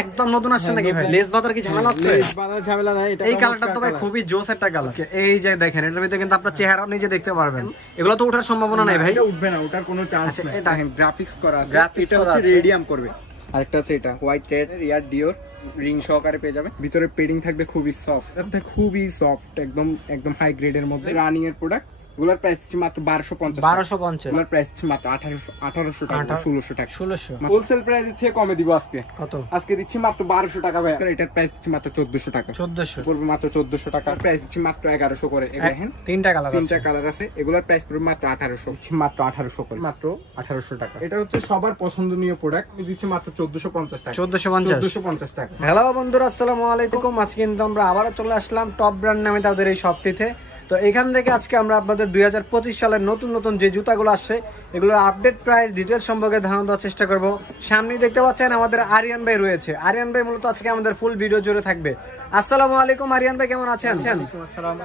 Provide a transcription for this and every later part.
একদম নতুন আসছে নাকি ভাই? লেস বাঁধার কি ঝামেলা আছে? লেস বাঁধার ঝামেলা নাই। এটা এই কালারটা তো ভাই খুবই জোস একটা কালার। এই যে দেখেন এটার ভিতরে কিন্তু আপনার চেহারা নিজে দেখতে পারবেন। এগুলো তো ওঠার সম্ভাবনা নাই ভাই। এটা উঠবে না, ওটার কোনো চান্স নাই। এটা গ্রাফিক্স করা আছে, গ্রাফিক্স এটা করা হচ্ছে আছে। রেডিয়াম করবে। আরেকটা আছে এটা হোয়াইট রেড ইয়ার ডিওর রিং সহকারে পেয়ে যাবে। ভিতরে পেডিং থাকবে খুবই সফট, এটা খুবই সফট, একদম একদম হাই গ্রেডের মধ্যে রানিং এর প্রোডাক্ট। এগুলোর প্রাইস হচ্ছে মাত্র 1250 এগুলোর প্রাইস হচ্ছে মাত্র 1800 টাকা 1600 টাকা 1600 হোলসেল প্রাইস হচ্ছে কমে দিব আজকে। কত? আজকে দিচ্ছি মাত্র 1200 টাকা ভাই। এটার প্রাইস হচ্ছে মাত্র 1400 টাকা 1400 পড়বে মাত্র 1400 টাকা। প্রাইস দিচ্ছি মাত্র 1100 করে। দেখেন তিনটা কালার আছে। এগুলোর প্রাইস পড়বে মাত্র 1800 দিচ্ছি মাত্র 1800 করে, মাত্র 1800 টাকা। এটা হচ্ছে সবার পছন্দনীয় প্রোডাক্ট, আমি দিচ্ছি মাত্র 1450 টাকা 1450 টাকা। হ্যালো বন্ধুরা, আসসালামু আলাইকুম। আজকে কিন্তু আমরা আবারও চলে আসলাম টপ ব্র্যান্ড নামে তাদের এই শপটিতে। তো এখান থেকে আজকে আমরা আপনাদের 2025 সালের নতুন নতুন যে জুতাগুলো আসছে এগুলোর আপডেট প্রাইস ডিটেল সম্পর্কে ধারণা দেওয়ার চেষ্টা করব। সামনেই দেখতে পাচ্ছেন আমাদের আরিয়ান ভাই রয়েছে। আরিয়ান ভাই মূলত আজকে আমাদের ফুল ভিডিও জুড়ে থাকবে। আসসালামু আলাইকুম আরিয়ান ভাই, কেমন আছেন?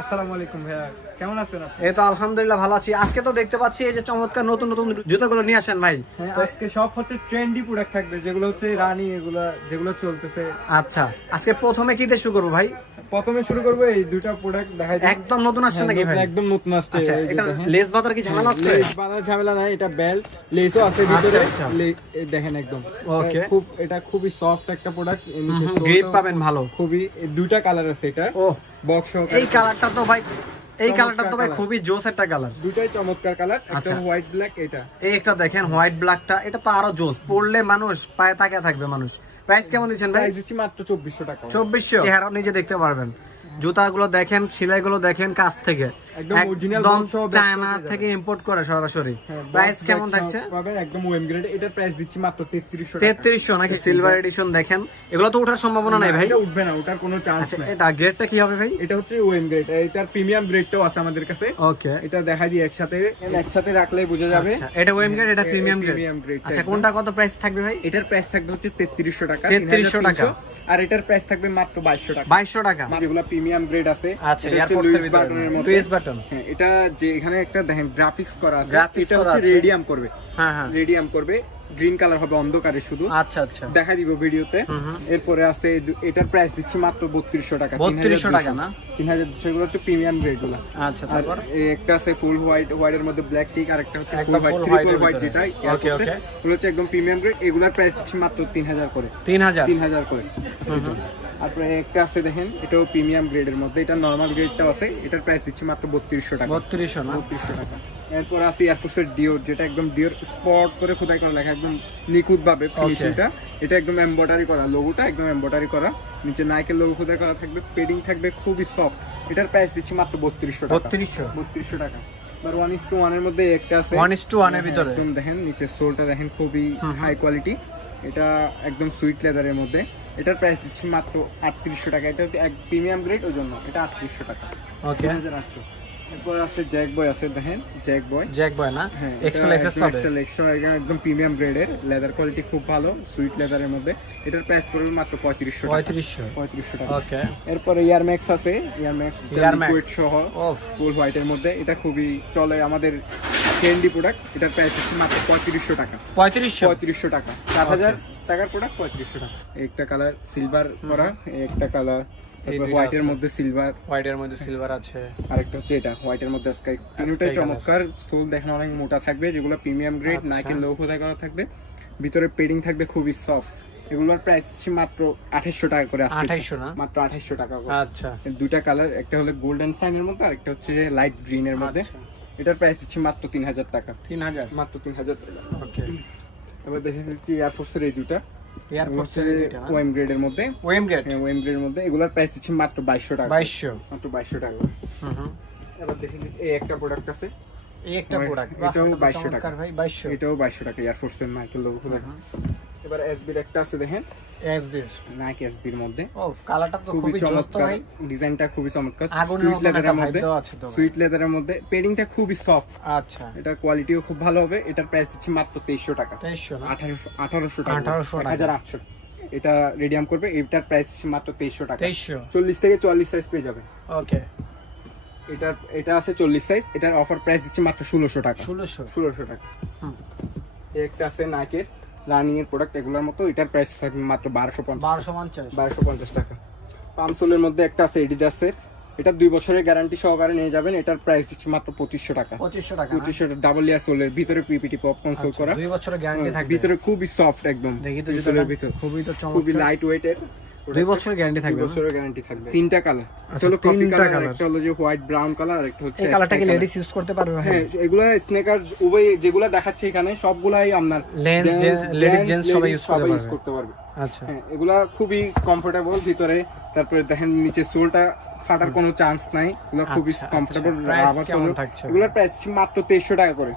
আসসালামু আলাইকুম ভাইয়া, কেমন আছেন আপনি? এই তো আলহামদুলিল্লাহ ভালো আছি। আজকে তো দেখতে পাচ্ছি এই যে চমৎকার নতুন নতুন জুতাগুলো নিয়ে আসেন ভাই। হ্যাঁ, আজকে সব হচ্ছে ট্রেন্ডি প্রোডাক্ট থাকবে, যেগুলো হচ্ছে রানি, যেগুলো চলতেছে। আচ্ছা, আজকে প্রথমে কি দিয়ে শুরু করবো ভাই? প্রথমে শুরু করবো এই দুইটা প্রোডাক্ট দেখাই। একদম নতুন আসছে নাকি ভাই? একদম নতুন আসছে। আচ্ছা, এটা লেস বাঁধার কি ঝামেলা আছে? লেস বাঁধার ঝামেলা নাই, এটা বেল্ট লেসও আছে ভিতরে। আচ্ছা। দেখেন একদম ওকে, এটা খুবই সফট একটা প্রোডাক্ট। গ্রিপ পাবেন ভালো। খুবই দুইটা কালার আছে এটা। ও বক্স এই কালারটা তো ভাই খুবই জোস একটা কালার। দুটাই চমৎকার কালার, একটা আচ্ছা। White black. এটা এই একটা দেখেন হোয়াইট ব্ল্যাকটা, এটা তো আরো জোস। পরলে মানুষ পায়ে তাকিয়ে থাকবে মানুষ। প্রাইস কেমন দিচ্ছেন ভাই? প্রাইস দিচ্ছি মাত্র 2400 টাকা 2400। চেহারা নিজে দেখতে পারবেন। জুতাগুলো দেখেন, সেলাইগুলো দেখেন কাছ থেকে, একদম অরিজিনাল চায়না থেকে ইম্পোর্ট করে সরাসরি। প্রাইস কেমন থাকছে? পাবেন একদম ওএম গ্রেড। এটার প্রাইস দিচ্ছি মাত্র 3300 টাকা 3300 নাকি? সিলভার এডিশন দেখেন, এগুলো তো ওঠার সম্ভাবনা নাই ভাই। এটা উঠবে না, ওটার কোনো চান্স নাই। এটা গ্রেডটা কি হবে ভাই? এটা হচ্ছে ওএম গ্রেড। এটার প্রিমিয়াম গ্রেডটাও আছে আমাদের কাছে। ওকে, এটা দেখাই দিই একসাথে রাখলেই বোঝা যাবে। এটা ওএম গ্রেড, এটা প্রিমিয়াম গ্রেড। আচ্ছা, কোনটা কত প্রাইস থাকবে ভাই? এটার প্রাইস থাকবে হচ্ছে 3300 টাকা 3300 টাকা। আর এটার প্রাইস থাকবে মাত্র 2200 টাকা 2200 টাকা। যেগুলো প্রিমিয়াম গ্রেড আছে। আচ্ছা, এয়ারফোর্সের ভিতরে টুইস্ট বাটন। হ্যাঁ, এটা যে এখানে একটা দেখেন গ্রাফিক্স করা আছে। গ্রাফিক্স এটা করা হচ্ছে আছে। রেডিয়াম করবে। হ্যাঁ হ্যাঁ, রেডিয়াম করবে, গ্রিন কালার হবে অন্ধকারে শুধু। আচ্ছা আচ্ছা, দেখা দিব ভিডিওতে। এরপরে আছে এটার প্রাইস দিচ্ছি মাত্র 3200 টাকা 3200 টাকা না? 3200। এগুলো হচ্ছে প্রিমিয়াম গ্রেড গুলো। আচ্ছা, তারপর একটা আছে ফুল হোয়াইট, হোয়াইটের মধ্যে ব্ল্যাক টিক, আর একটা হচ্ছে ফুল white, full triple white white যেটা। ওকে ওকে, এগুলো হচ্ছে একদম প্রিমিয়াম গ্রেড। এগুলোর প্রাইস দিচ্ছি মাত্র 3000 করে 3000 করে। তারপরে একটা আছে দেখেন, এটাও প্রিমিয়াম গ্রেডের মধ্যে, এটা নরমাল গ্রেডটাও আছে। এটার প্রাইস দিচ্ছি মাত্র 3200 টাকা 3200 না? 3200 টাকা। এরপর আছে এয়ারফোর্সের ডিওর, যেটা একদম ডিওর স্পট করে খোদাই করা লেখা, একদম নিখুঁত ভাবে ফিনিশিংটা। এটা একদম এমব্রয়ডারি করা, লোগোটা একদম এমব্রয়ডারি করা, নিচে নাইকের লোগো খোদাই করা থাকবে, পেডিং থাকবে খুবই সফট। এটার প্রাইস দিচ্ছি মাত্র 3200 টাকা 3200 টাকা। আর 1:1 এর মধ্যে একটা আছে 1:1 এর ভিতরে। একদম দেখেন নিচে সোলটা দেখেন খুবই হাই কোয়ালিটি। এটা একদম সুইট লেদারের মধ্যে। এটার প্রাইস দিচ্ছি মাত্র 3800 টাকা। এটা এক প্রিমিয়াম গ্রেড, ওই জন্য এটা 3800 টাকা। ওকে, 2800। এরপর আছে জ্যাক বয় আছে দেখেন, জ্যাক বয় না? হ্যাঁ, এক্সট্রা লাইসেন্স পাবে। একদম প্রিমিয়াম গ্রেডের, লেদার কোয়ালিটি খুব ভালো, সুইট লেদারের মধ্যে। এটার প্রাইস পড়বে মাত্র 3500 টাকা। ওকে, এরপর এয়ার ম্যাক্স আছে, এয়ার ম্যাক্স লিকুইড সহ ফুল হোয়াইটের মধ্যে। এটা খুবই চলে, আমাদের ট্রেন্ডি প্রোডাক্ট। এটার প্রাইস হচ্ছে মাত্র 3500 টাকা 3500 টাকা 4000 টাকার প্রোডাক্ট 3500 টাকা। একটা কালার সিলভার করা, একটা কালার হোয়াইটের মধ্যে সিলভার আছে। আরেকটা হচ্ছে এটা হোয়াইটের মধ্যে স্কাই। তিনটাই চমৎকার। সোল দেখেন অনেক মোটা থাকবে, যেগুলো প্রিমিয়াম গ্রেড, নাইকের লোগো খোদাই করা থাকবে, ভিতরে পেডিং থাকবে খুবই সফট। এগুলোর প্রাইস হচ্ছে মাত্র 2800 টাকা করে আসছে। 2800 না? মাত্র 2800 টাকা করে। আচ্ছা, দুইটা কালার, একটা হলো গোল্ডেন সাইনের মধ্যে, আরেকটা হচ্ছে লাইট গ্রিন এর মধ্যে। এটার প্রাইস হচ্ছে মাত্র 3000 টাকা 3000 মাত্র 3000 টাকা। ওকে, এবার দেখে হচ্ছে এয়ারফোর্সের এই দুটা এয়ারফোর্সের এটা না? ওএম গ্রেডের মধ্যে। ওএম গ্রেড, হ্যাঁ, ওএম গ্রেডের মধ্যে। এগুলোর প্রাইস হচ্ছে মাত্র 2200 টাকা 2200 মাত্র 2200 টাকা। এবার দেখেন এই একটা প্রোডাক্ট আছে, এই একটা প্রোডাক্ট, এটাও 2200 টাকা ভাই 2200। এটাও 2200 টাকা এয়ারফোর্সের নাইকের লোগো খোদাই। এবার এসবির একটা আছে দেখেন, এসবির নাইক এসবির মধ্যে। ও, কালারটা তো খুবই জোস ভাই, ডিজাইনটা খুবই চমৎকার, আগুনের সুইট মতো লেদারের একটা মধ্যে, ভাইব আছে তো। সুইট লেদারের মধ্যে, পেডিংটা খুবই সফট। আচ্ছা, এটা কোয়ালিটিও খুব ভালো হবে। এটার প্রাইস হচ্ছে মাত্র 2300 টাকা 2300 না? 1800 টাকা 1800 1800। এটা রেডিয়াম করবে, এটার প্রাইস মাত্র 2300 টাকা 2300। 40 থেকে 44 সাইজ পেয়ে যাবে। ওকে, এটা আছে 40 সাইজ। এটার অফার প্রাইস দিচ্ছে মাত্র 1600 টাকা 1600 1600 টাকা। একটা আছে নাইকের রানিং এর প্রোডাক্ট এগুলোর মতো, এটার প্রাইস থাকবে মাত্র 1250 1250 1250 টাকা। পামসোলের মধ্যে একটা আছে এডিডাসের, এটা 2 বছরের গ্যারান্টি সহকারে নিয়ে যাবেন, এটার প্রাইস দিচ্ছি মাত্র 2500 টাকা। 2500 টাকা 2500 টাকা ডাবল ইয়ার সোলের ভিতরে পিপিটি পপ কনসোল করা, 2 বছরের গ্যারান্টি থাকবে, ভিতরে খুবই সফট একদম, দেখি তো ভিতরের ভিতর খুবই তো চমৎকার, খুবই লাইট ওয়েটের, 2 বছরের গ্যারান্টি থাকবে, 2 বছরের গ্যারান্টি থাকবে। তিনটা কালার, চলো কফি কালার, একটা হলো যে হোয়াইট ব্রাউন কালার, আর একটা হচ্ছে এই কালারটা কি লেডিস ইউজ করতে পারবে? হ্যাঁ, এগুলা স্নেকার উভয় যেগুলা দেখাচ্ছে এখানে সবগুলাই আপনার লেডিস জেন্টস সবাই ইউজ করতে পারবে। আচ্ছা, হ্যাঁ, এগুলা খুবই কমফোর্টেবল ভিতরে, তারপরে দেখেন নিচে সোলটা ফাটার কোনো চান্স নাই, এগুলো খুবই কমফোর্টেবল রাবার সোল। এগুলোর প্রাইস মাত্র 2300 টাকা করে,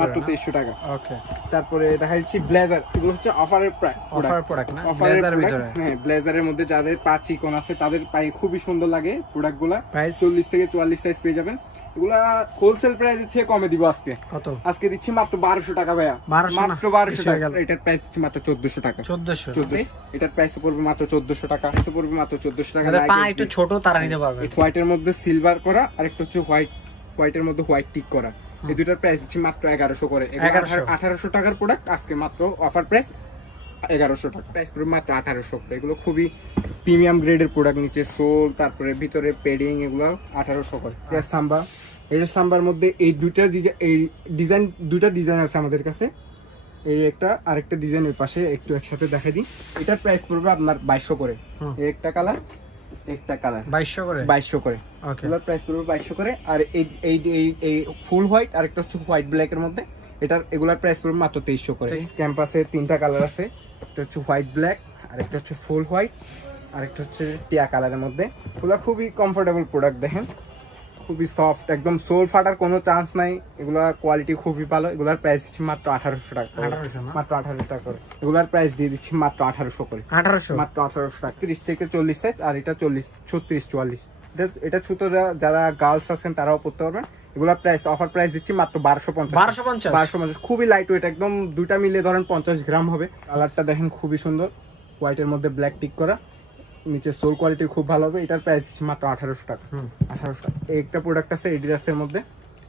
মাত্র 2300 টাকা। ওকে, তারপরে দেখা যাচ্ছে ব্লেজার, এগুলো হচ্ছে অফারের প্রোডাক্ট না, ব্লেজারের ভিতরে। হ্যাঁ, ব্লেজারের মধ্যে যাদের পা চিকন আছে তাদের পায়ে খুবই সুন্দর লাগে প্রোডাক্টগুলো, 40 থেকে 44 সাইজ পেয়ে যাবেন। এগুলা হোলসেল প্রাইস হচ্ছে কমে দিব আজকে। কত? আজকে দিচ্ছি মাত্র 1200 টাকা ভাইয়া, মাত্র 1200 টাকা। এটার প্রাইস দিচ্ছি মাত্র 1400 টাকা। 1400 এটার প্রাইস পড়বে মাত্র 1400 টাকা, এসে পড়বে মাত্র 1400 টাকা। যাদের পা একটু ছোট তারা নিতে পারবে। হোয়াইটের মধ্যে সিলভার করা, আর একটা হচ্ছে হোয়াইটের মধ্যে হোয়াইট টিক করা, এই দুটার প্রাইস দিচ্ছি মাত্র 1100 করে। 1800 টাকার প্রোডাক্ট, আজকে মাত্র অফার প্রাইস 1100 টাকা, প্রাইস পড়বে মাত্র 1800 করে। এগুলো খুবই প্রিমিয়াম গ্রেডের প্রোডাক্ট, নিচে সোল তারপরে ভিতরে পেডিং, এগুলো 1800 করে। সাম্বা, এই সাম্বার মধ্যে এই দুটা ডিজাইন আছে আমাদের কাছে, এই একটা আরেকটা ডিজাইন এর পাশে একটু একসাথে দেখাই দিই। এটার প্রাইস পড়বে আপনার 2200 করে, এই একটা কালার 2200 করে। ওকে, এগুলোর প্রাইস পড়বে 2200 করে। আর এই ফুল হোয়াইট আর একটা হচ্ছে হোয়াইট ব্ল্যাক এর মধ্যে, এগুলার প্রাইস পড়বে মাত্র 2300 করে। ক্যাম্পাসের তিনটা কালার আছে, একটা হচ্ছে হোয়াইট ব্ল্যাক, আর একটা হচ্ছে ফুল হোয়াইট, আর একটা হচ্ছে টিয়া কালারের মধ্যে। এগুলো খুবই কমফোর্টেবল প্রোডাক্ট, দেখেন খুবই সফট একদম, সোল ফাটার কোনো চান্স নাই, এগুলা কোয়ালিটি খুবই ভালো। এগুলার প্রাইস দিচ্ছি মাত্র 1800 টাকা, মাত্র 1800 টাকা করে। এগুলার প্রাইস দিয়ে দিচ্ছি মাত্র 1800 করে, মাত্র 1800 টাকা। 30 থেকে 40 সাইজ, আর এটা 36 44। এটা ছোটরা যারা গার্লস আছেন তারাও পড়তে পারবেন। এগুলার প্রাইস অফার প্রাইস দিচ্ছি মাত্র 1250। খুবই লাইট ওয়েট একদম, দুইটা মিলে ধরেন 50 গ্রাম হবে। কালারটা দেখেন খুবই সুন্দর, হোয়াইটের মধ্যে ব্ল্যাক টিক করা, নিচে সোল কোয়ালিটি খুব ভালো হবে। এটার প্রাইস দিচ্ছি মাত্র 1800 টাকা, 1800 টাকা। একটা প্রোডাক্ট আছে এডিডাসের মধ্যে,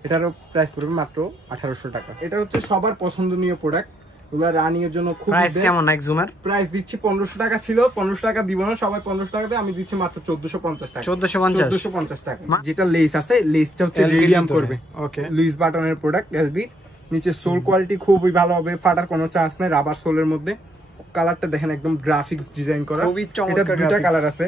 এটারও প্রাইস পড়বে মাত্র 1800 টাকা। এটা হচ্ছে সবার পছন্দনীয় প্রোডাক্ট, এগুলো রানিং এর জন্য খুব প্রাইস কেমন? নাইক জুমের প্রাইস দিচ্ছি 1500 টাকা ছিল, 1500 টাকা দিব না, সবাই 1500 টাকা দিয়ে আমি দিচ্ছি মাত্র 1450 টাকা, 1450 টাকা। যেটা লেস আছে, লেসটা হচ্ছে মিডিয়াম করবে। ওকে, লুইস বাটনের প্রোডাক্ট, এলবি, নিচে সোল কোয়ালিটি খুবই ভালো হবে, ফাটার কোনো চান্স নাই, রাবার সোলের মধ্যে। কালারটা দেখেন একদম গ্রাফিক্স ডিজাইন করা, খুবই চমৎকার। দুটো কালার আছে,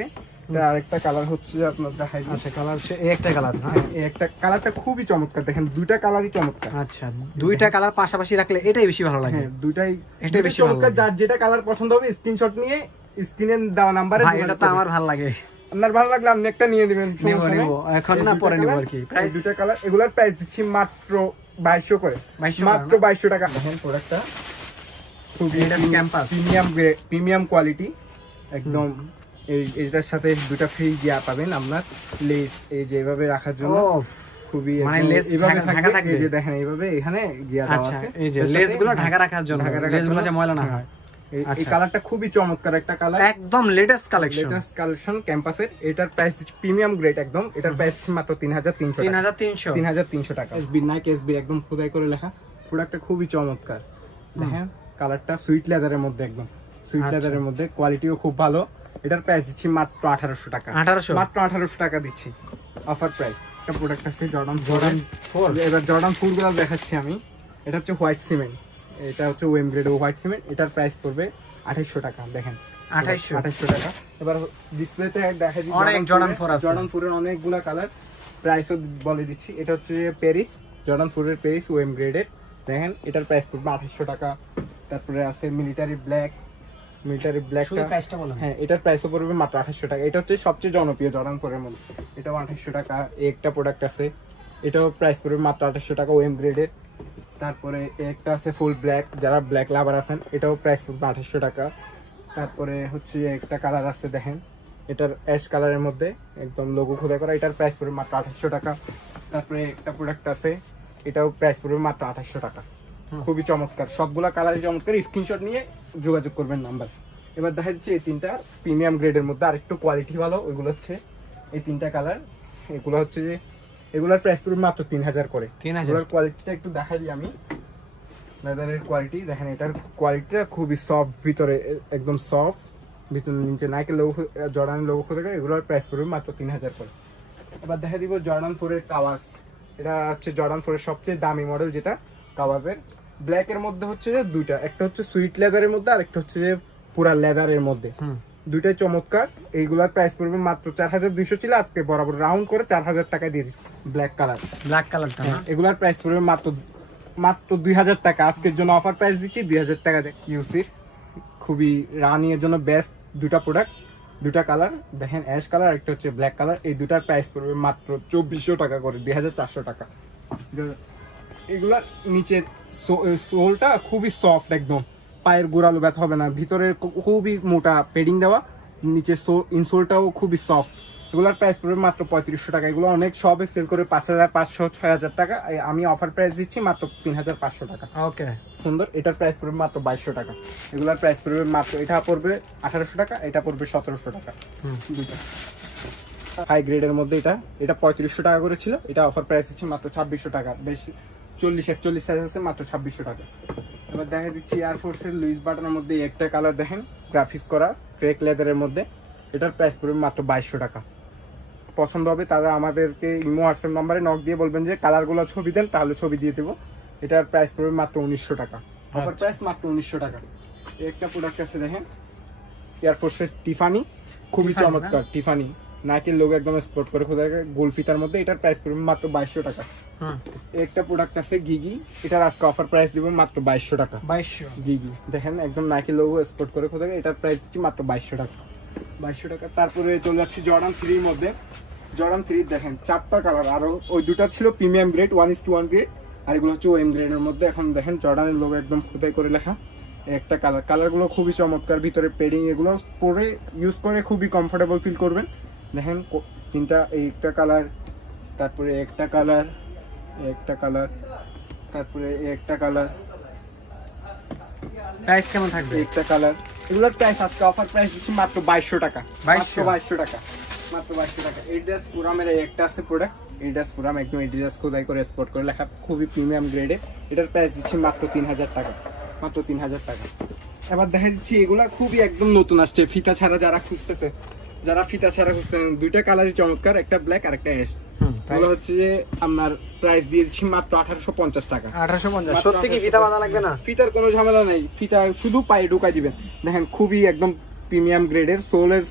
আরেকটা কালার হচ্ছে আপনার দেখাই। আচ্ছা, কালার হচ্ছে এই একটা কালার না, এই একটা কালারটা খুবই চমৎকার, দেখেন দুইটা কালারই চমৎকার। আচ্ছা, দুইটা কালার পাশাপাশি রাখলে এটাই বেশি ভালো লাগে। হ্যাঁ, এটাই বেশি চমৎকার। যার যেটা কালার পছন্দ হবে স্ক্রিনশট নিয়ে স্ক্রিনে দেওয়া নাম্বারে। ভাই, এটা তো আমার ভালো লাগে, আপনার ভালো লাগলে আপনি একটা নিয়ে দিবেন, নিব এখন না পরে নিব আর কি। প্রাইস দুইটা কালার, এগুলার প্রাইস দিচ্ছি মাত্র 2200 করে, মাত্র 2200 টাকা। দেখেন প্রোডাক্টটা খুবই প্রিমিয়াম কোয়ালিটি একদম। এটার সাথে দুটো ফ্রি গিয়া পাবেন আপনার, লেস এই যে এইভাবে রাখার জন্য, খুবই মানে লেস ঢাকা থাকবে। এই যে দেখেন এইভাবে এখানে গিয়া দেওয়া আছে, এই যে লেসগুলো ঢাকা রাখার জন্য, লেসগুলো যে ময়লা না হয়। এই কালারটা খুবই চমৎকার একটা কালার, একদম লেটেস্ট কালেকশন ক্যাম্পাসের। এটার প্রাইস প্রিমিয়াম গ্রেড একদম, এটার প্রাইস মাত্র 3300 টাকা। এসবি নাইক এসবি একদম খোদাই করে লেখা, প্রোডাক্টটা খুবই চমৎকার। দেখেন কালারটা সুইট লেদারের মধ্যে, একদম সুইট লেদারের মধ্যে, কোয়ালিটিও খুব ভালো। এটার প্রাইস দিচ্ছি মাত্র 1800 টাকা, মাত্র 1800 টাকা দিচ্ছি অফার প্রাইস। একটা প্রোডাক্ট আছে জর্ডান 4, এবার জর্ডান 4 গুলো দেখাচ্ছি আমি। এটা হচ্ছে হোয়াইট সিমেন্ট, এটা হচ্ছে ওয়েম গ্রেড হোয়াইট সিমেন্ট, এটার প্রাইস পড়বে 2800 টাকা। দেখেন 2800 টাকা। এবার ডিসপ্লেতে দেখাই দিই, অনেক জর্ডান 4 আছে, জর্ডান 4 এর অনেকগুলা কালার, প্রাইসও বলে দিচ্ছি। এটা হচ্ছে প্যারিস, জর্ডান 4 এর প্যারিস ওয়েম গ্রেডের, দেখেন এটার প্রাইস পড়বে 2800 টাকা। তারপরে আছে মিলিটারি ব্ল্যাকটা, হ্যাঁ এটার প্রাইসও পড়বে মাত্র 2800 টাকা। এটা হচ্ছে সবচেয়ে জনপ্রিয় জর্ডান 4 এর মধ্যে, এটাও 2800 টাকা। একটা প্রোডাক্ট আছে, এটাও প্রাইস পড়বে মাত্র 2800 টাকা ওয়েম গ্রেডের। তারপরে একটা আছে ফুল ব্ল্যাক, যারা ব্ল্যাক লাভার আছেন, এটাও প্রাইস পড়বে 2800 টাকা। তারপরে হচ্ছে একটা কালার আছে, দেখেন এটার অ্যাশ কালারের মধ্যে একদম লোগো খোদাই করা, এটার প্রাইস পড়বে মাত্র 2800 টাকা। তারপরে একটা প্রোডাক্ট আছে, এটাও প্রাইস পড়বে মাত্র 2800 টাকা। খুবই চমৎকার, সবগুলা কালারই চমৎকার, স্ক্রিনশট নিয়ে যোগাযোগ করবেন নাম্বার। এবার দেখা যাচ্ছে এই তিনটা প্রিমিয়াম গ্রেডের মধ্যে আরেকটু কোয়ালিটি ভালো, ওইগুলো হচ্ছে এই তিনটা কালার। এগুলো হচ্ছে যে এগুলার প্রাইস পড়বে মাত্র 3000 করে। এগুলোর কোয়ালিটিটা একটু দেখাই দিই আমি। লেদারের কোয়ালিটি দেখেন, এটার কোয়ালিটিটা খুবই সফট, ভিতরে একদম সফট, ভিতরে নিচে নাইকের লোগো, জর্ডানের লোগো থেকে এগুলোর প্রাইস পড়বে মাত্র 3000 করে। এবার দেখা দিব জর্ডান 4 এর কাওয়াস। এটা হচ্ছে জর্ডান 4 এর সবচেয়ে দামি মডেল, যেটা কাওয়াসের। ব্ল্যাক এর মধ্যে হচ্ছে যে দুইটা, একটা হচ্ছে সুইট লেদারের মধ্যে আর একটা হচ্ছে যে পুরা লেদারের মধ্যে, দুইটাই চমৎকার। এইগুলার প্রাইস পড়বে মাত্র 4200 ছিল, আজকে বরাবর রাউন্ড করে 4000 টাকায় দিয়ে দিচ্ছি। ব্ল্যাক কালারটা এগুলার প্রাইস পড়বে মাত্র 2000 টাকা। আজকের জন্য অফার প্রাইস দিচ্ছি 2000 টাকা। ইউসির খুবই রানিং এর জন্য বেস্ট দুটা প্রোডাক্ট, দুটা কালার দেখেন, অ্যাশ কালার একটা হচ্ছে ব্ল্যাক কালার। এই দুটার প্রাইস পড়বে মাত্র 2400 টাকা করে, 2400 টাকা। এগুলার নিচের সোলটা খুবই সফট, একদম পায়ের গোড়ালো ব্যথা হবে না, ভিতরে খুবই মোটা পেডিং দেওয়া, নিচে ইনসোলটাও খুবই সফট। এগুলোর প্রাইস পড়বে মাত্র 3500 টাকা। এগুলো অনেক শপে সেল করে 5500 6000 টাকা, আমি অফার প্রাইস দিচ্ছি মাত্র 3500 টাকা। ওকে, সুন্দর। এটার প্রাইস পড়বে মাত্র 2200 টাকা। এগুলোর প্রাইস পড়বে মাত্র, এটা পড়বে 1800 টাকা, এটা পড়বে 1700 টাকা। দুইটা হাই গ্রেডের মধ্যে এটা 3500 টাকা করে ছিল, এটা অফার প্রাইস দিচ্ছি মাত্র 2600 টাকা। বেশি 40-41 সাইজ আছে, মাত্র 2600 টাকা। এবার দেখা দিচ্ছি এয়ারফোর্সের লুইস বাটনের মধ্যে একটা কালার দেখেন, গ্রাফিক্স করা ক্রেক লেদারের মধ্যে, এটার প্রাইস পড়বে মাত্র 2200 টাকা। পছন্দ হবে তারা আমাদেরকে ইমো হোয়াটসঅ্যাপ নাম্বারে নক দিয়ে বলবেন যে কালারগুলো ছবি দেন, তাহলে ছবি দিয়ে দেবো। এটার প্রাইস পড়বে মাত্র 1900 টাকা, অফার প্রাইস মাত্র 1900 টাকা। একটা প্রোডাক্ট আছে দেখেন, এয়ারফোর্সের টিফানি, খুবই চমৎকার টিফানি, নাইকের লোগো একদম স্পট করে খোদা গোল ফিতার মধ্যে, এটার প্রাইস পড়বে মাত্র 2200 টাকা। একটা প্রোডাক্ট আছে গিগি, এটার আজকে অফার প্রাইস দিব মাত্র 2200 টাকা। 2200 গিগি দেখেন, একদম নাইকের লোগো স্পট করে খোদা, এটার প্রাইস দিচ্ছি মাত্র 2200 টাকা। 2200 টাকা। তারপরে চলে যাচ্ছে জর্ডান 3 এর মধ্যে। জর্ডান 3 দেখেন 4টা কালার, আর ওই দুটা ছিল প্রিমিয়াম গ্রেড 1:1 গ্রেড, আর এগুলো হচ্ছে ওএম গ্রেডের মধ্যে। এখন দেখেন জর্ডানের লোগো একদম খোদাই করে লেখা। একটা কালারগুলো খুবই চমৎকার, ভিতরে পেডিং, এগুলো পরে ইউজ করে খুবই কমফোর্টেবল ফিল করবেন। দেখেন তিনটা, একটা কালার, তারপরে একটা কালার, তারপরে একটা কালার। প্রাইস কেমন থাকবে? একটা কালার। এগুলোর প্রাইস আজকে অফার প্রাইস দিচ্ছি মাত্র 2200 টাকা। 2200 টাকা, মাত্র 2200 টাকা। এডিডাস পুরামের একটা আছে প্রোডাক্ট, এডিডাস পুরাম একদম এডিডাস খোদাই করে স্পট করে লেখা, খুবই প্রিমিয়াম গ্রেডে। এটার প্রাইস দিচ্ছি মাত্র 3000 টাকা, মাত্র 3000 টাকা। এবার দেখা দিচ্ছি এগুলা খুবই একদম নতুন আসছে, ফিতা ছাড়া যারা খুঁজতেছে, দুইটা কালারই চমৎকার, একটা ব্ল্যাক আর একটা অ্যাশ। এগুলো হচ্ছে যে আপনার প্রাইস দিয়ে দিচ্ছি মাত্র 1850 টাকা। 1850। সত্যি কি ফিতা বাঁধা লাগবে না? ফিতার কোনো ঝামেলা নেই, ফিতা শুধু পায়ে ঢুকাই দিবেন। দেখেন খুবই একদম প্রিমিয়াম গ্রেডের, সোলের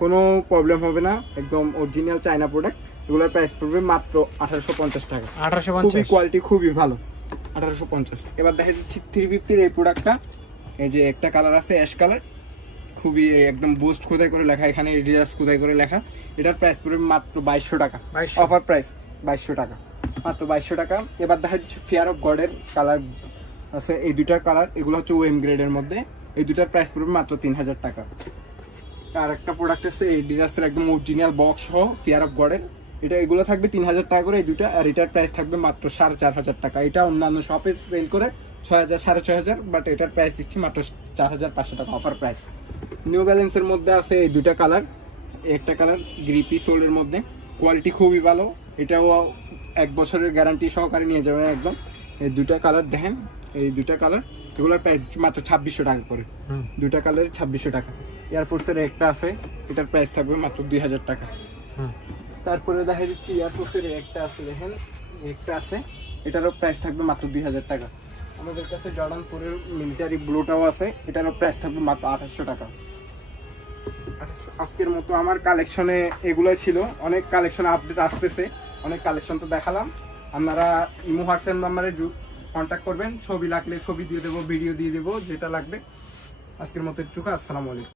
কোনো প্রবলেম হবে না, একদম অরিজিনাল চায়না প্রোডাক্ট। এগুলোর প্রাইস পড়বে মাত্র 1850 টাকা। 1850, খুবই কোয়ালিটি খুবই ভালো, 1850। এবার দেখা যাচ্ছে 350 এই প্রোডাক্টটা, এই যে একটা কালার আছে অ্যাশ কালার, খুবই একদম বুস্ট খোদাই করে লেখা, এখানে এডিডাস খোদাই করে লেখা। এটার প্রাইস পড়বে মাত্র 2200 টাকা, অফার প্রাইস 2200 টাকা, মাত্র 2200 টাকা। এবার দেখা যাচ্ছে ফিয়ার অফ গডের কালার আছে, এই দুইটার কালার, এগুলো হচ্ছে ওএম গ্রেডের মধ্যে, এই দুটার প্রাইস পড়বে মাত্র 3000 টাকা। আর একটা প্রোডাক্ট আছে এডিডাসের একদম অরিজিনাল বক্স সহ ফিয়ার অফ গডের, এটা এগুলো থাকবে 3000 টাকা করে এই দুইটা, আর এটার প্রাইস থাকবে মাত্র 4500 টাকা। এটা অন্যান্য শপে সেল করে 6000 6500, বাট এটার প্রাইস দিচ্ছি মাত্র 4500 টাকা, অফার প্রাইস। নিউ ব্যালেন্সের মধ্যে আছে এই দুইটা কালার, একটা কালার গ্রিপি সোলের মধ্যে, কোয়ালিটি খুবই ভালো, এটাও 1 বছরের গ্যারান্টি সহকারে নিয়ে যাবেন একদম। এই দুইটা কালার দেখেন, এই দুইটা কালার, এগুলোর প্রাইস দিচ্ছি মাত্র 2600 টাকা করে, দুইটা কালার 2600 টাকা। এয়ারফোর্সের একটা আছে, এটার প্রাইস থাকবে মাত্র 2000 টাকা। তারপরে দেখা দিচ্ছি এয়ারফোর্সের একটা আছে, দেখেন একটা আছে, এটারও প্রাইস থাকবে মাত্র 2000 টাকা। আমাদের কাছে জর্ডান 4 এর মিলিটারি ব্লুটাও আছে, এটারও প্রাইস থাকবে মাত্র 2800 টাকা। আজকের মতো আমার কালেকশনে এগুলো ছিল, অনেক কালেকশন আপডেট আসতেছে, অনেক কালেকশন তো দেখালাম। আপনারা ইমো হোয়াটসঅ্যাপ নাম্বারে কন্ট্যাক্ট করবেন, ছবি লাগলে ছবি দিয়ে দেবো, ভিডিও দিয়ে দেবো, যেটা লাগবে। আজকের মতো একটু, আসসালামু আলাইকুম।